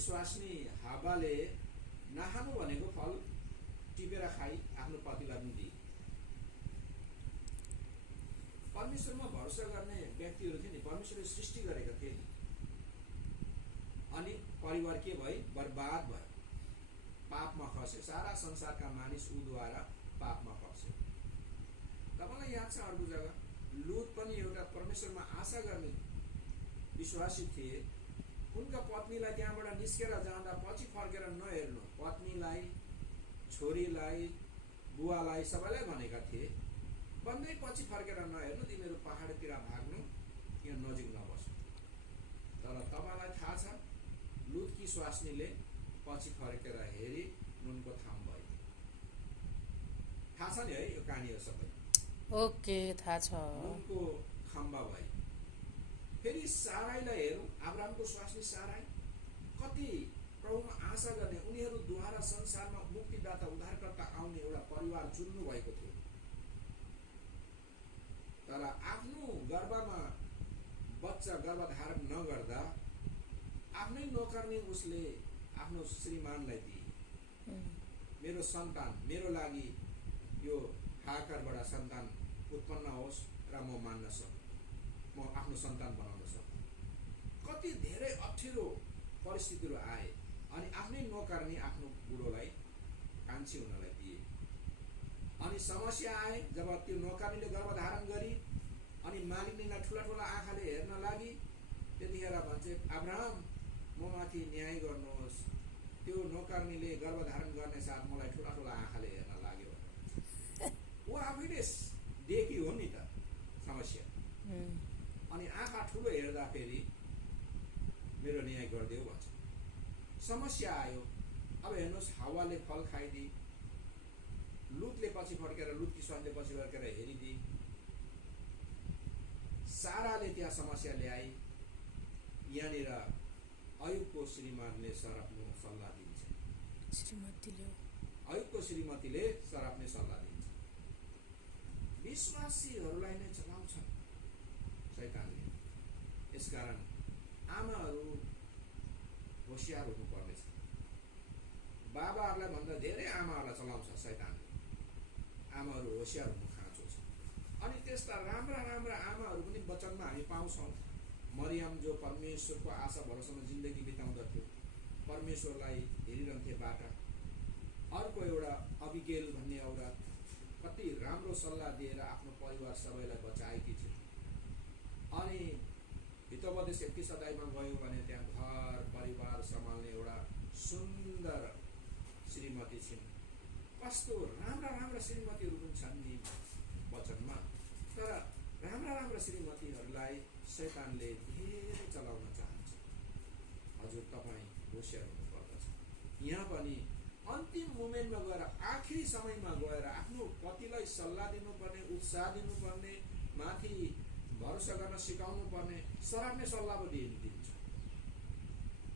स्वास्नी हावाले नखानु भनेको फल टिपेर खाई आफ्नो पतिलाई पनि दिए। परमेश्वरमा भरोसा गर्ने व्यक्तिहरू थिए नि, परमेश्वरले सृष्टि गरेका थिए नि, अनि परिवार के भए? बर्बाद भयो, पापमा खसे। सारा संसारका मानिस उद्वारा पापमा खसे। तपाईलाई याद छ अर्को जग्गा लुत पनि एउटा परमेश्वरमा आशा गर्ने विश्वासी थिए। उनका पत्नीलाई त्यहाँबाट निस्केर जाँदा पछि फर्केर नहेर्नु, पत्नीलाई, छोरीलाई, बुवालाई सबैलाई भनेका थिए, भन्दै पछि फर्केर नहेर्नु, तिमीहरू पहाडतिर भाग्नु, यहाँ नजिक नबस्नु। तर तपाईँलाई थाहा छ लुतकी स्वास्नीले पछि फर्केर हेरी नुनको थाम भयो। थाहा छ नि है यो कहानीहरू सबै? ओके, थाहा छ। नुनको खम्बा भयो। फेरि साराईलाई हेरौँ, अब्राहमको स्वास्नी साराई कति प्रभुमा आशा गर्ने, उनीहरूद्वारा संसारमा मुक्तिदाता उद्धारकर्ता आउने एउटा परिवार चुन्नु भएको थियो। तर आफ्नो गर्भमा बच्चा गर्भधारण नगर्दा आफ्नै नोकर्नी उसले आफ्नो श्रीमानलाई दिए। मेरो सन्तान, मेरो लागि यो हाहाकारबाट सन्तान उत्पन्न होस् र म मान्न सकु, म आफ्नो सन्तान बनाउन सकु। कति धेरै अप्ठ्यारो परिस्थितिहरू आए अनि आफ्नै नोकर्नी आफ्नो बुढोलाई कान्छी हुनलाई दिए। अनि समस्या आए जब त्यो नोकर्नीले गर्भधारण गरी अनि मालिनीलाई ठुला ठुला आँखाले हेर्न लागि, त्यतिखेर भन्छ अब्राहम म माथि न्याय गर्नुहोस्, त्यो नोकर्नीले गर्भधारण गर्ने साथ मलाई ठुला ठुला आँखाले हेर्न लाग्यो। ऊ आफैले देखी हो नि त समस्या। अनि आँखा ठुलो हेर्दाखेरि मेरो न्याय गरिदेऊ भन्छ। समस्या आयो। अब हेर्नुहोस्, हावाले फल खाइदिए, लुतले पछि फर्केर, लुतकी स्वास्नीले पछि फर्केर हेरिदिए, साराले त्यहाँ समस्या ल्याए। यहाँनिर अयुबको श्रीमानले सराप्ने सल्लाह दिन्छ, अयुबको श्रीमतीले सराप्ने सल्लाह दिन्छ। विश्वासीहरूलाई नै चलाउँछ शैतानले। यसकारण आमाहरू होसियार हुनुपर्नेछ। बाबाहरूलाई भन्दा धेरै आमाहरूलाई चलाउँछ शैतानले। आमाहरू होसियार हुनु खाँचो छ। अनि त्यस्ता राम्रा राम्रा आमाहरू पनि वचनमा हामी पाउँछौँ। मरियम जो परमेश्वरको आशा भरोसामा जिन्दगी बिताउँदथ्यो, परमेश्वरलाई हेरिरहन्थे बाटा। अर्को एउटा अबिगेल भन्ने औरत कति राम्रो सल्लाह दिएर आफ्नो परिवार सबैलाई बचाएकी थिए। अनि हितोपदेश 31 अध्यायमा गयौँ भने त्यहाँ घर परिवार सम्हाल्ने एउटा सुन्दर श्रीमती छिन्। कस्तो राम्रा राम्रा श्रीमतीहरू पनि छन् नि वचनमा। तर राम्रा राम्रा श्रीमतीहरूलाई शैतानले धेरै चलाउन चाहन्छ। हजुर तपाईँ होसियार हुनुपर्दछ। यहाँ पनि अन्तिम मोमेन्टमा गएर, आखिरी समयमा गएर आफ्नो पतिलाई सल्लाह दिनुपर्ने, उत्साह दिनुपर्ने, माथि भरोसा गर्न सिकाउनु पर्ने, सराप्ने सल्लाह पनि दिन्छ।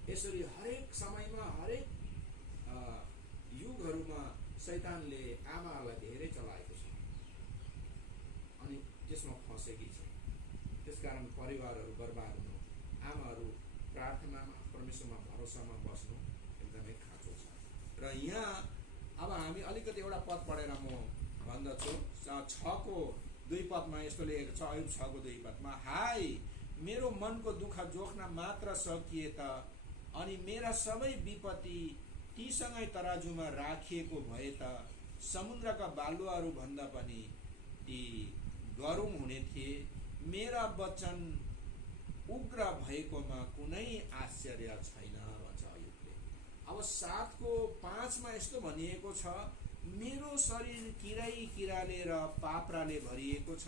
यसरी हरेक समयमा, हरेक युगहरूमा शैतानले आमाहरूलाई धेरै चलाएको छ अनि त्यसमा फँसेकी छ। त्यसकारण परिवारहरू बर्बाद हुनु, आमाहरू प्रार्थनामा, परमेश्वरमा भरोसामा बस्नु एकदमै खाँचो छ। र यहाँ अब हामी अलिकति एउटा पद पढेर म भन्दछु। 6:2 यस्तो लेखेको छ, अयुब 6:2। हाय मेरो मनको दुःख जोख्न मात्र सकिए त, अनि मेरा सबै विपत्ति तीसँगै तराजुमा राखिएको भए त समुद्रका बालुवाहरू भन्दा पनि ती गरुङ हुने थिए। मेरा वचन उग्र भएकोमा कुनै आश्चर्य छैन भन्छ अयुबले। अब 7:5 यस्तो भनिएको छ, मेरो शरीर किरै किराले र पाप्राले भरिएको छ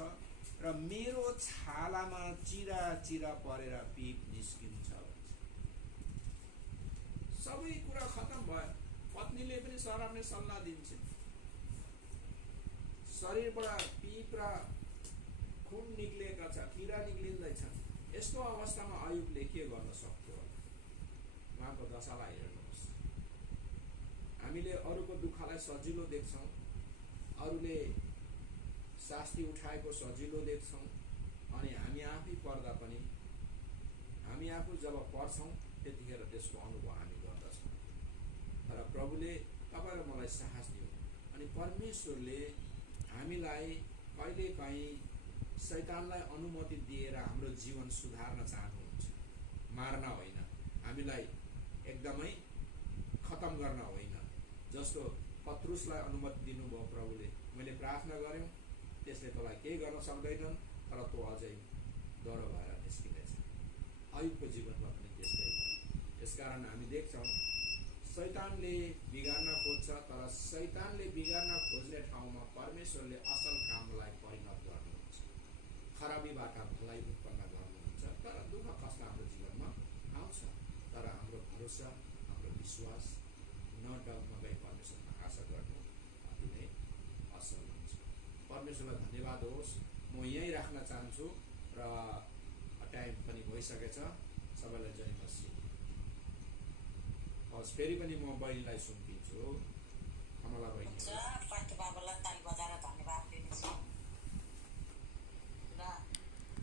र मेरो छालामा चिरा चिरा परेर पिप निस्किन्छ। सबै कुरा खतम भयो। पत्नीले पनि सराप्ने सल्लाह दिन्छन्। शरीरबाट पिप र खुन निक्लिएका छ, किरा निक्लिँदैछन्। यस्तो अवस्थामा अयुबले के गर्न सक्थ्यो? उहाँको दशालाई हेर्नुहोस्। हामीले अरूको दुःखलाई सजिलो देख्छौँ, अरूले शास्ति उठाएको सजिलो देख्छौँ, अनि हामी आफै पर्दा पनि, हामी आफू जब पर्छौँ त्यतिखेर त्यसको अनुभव हामी गर्छौँ। तर प्रभुले तपाईँ र मलाई साहस दियो। अनि परमेश्वरले हामीलाई कहिलेकाहीँ शैतानलाई अनुमति दिएर हाम्रो जीवन सुधार्न चाहनुहुन्छ, मार्न होइन, हामीलाई एकदमै खतम गर्न होइन। जस्तो पत्रुसलाई अनुमति दिनुभयो प्रभुले, मैले प्रार्थना गरेँ, त्यसले तँलाई केही गर्न सक्दैनन्, तर तँ अझै डरो भएर निस्किँदैछ। अयुबको जीवनमा पनि त्यस्तै भयो। यसकारण हामी देख्छौँ शैतानले बिगार्न खोज्छ, तर शैतानले बिगार्न खोज्ने ठाउँमा परमेश्वरले असल कामलाई परिणत गर्नुहुन्छ, खराबीबाट भलाई उत्पन्न गर्नुहुन्छ। तर दुःख कष्ट हाम्रो जीवनमा आउँछ, तर हाम्रो भरोसा, हाम्रो विश्वास नडगमगाई परमेश्वरमा आशा गर्नु अति नै असल हुन्छ। परमेश्वरलाई धन्यवाद होस्। म यहीँ राख्न चाहन्छु र टाइम पनि भइसकेछ। सबैलाई जय मसीह। हस्, फेरि पनि म बहिनीलाई सुम्पिन्छु। कमला बहिनी।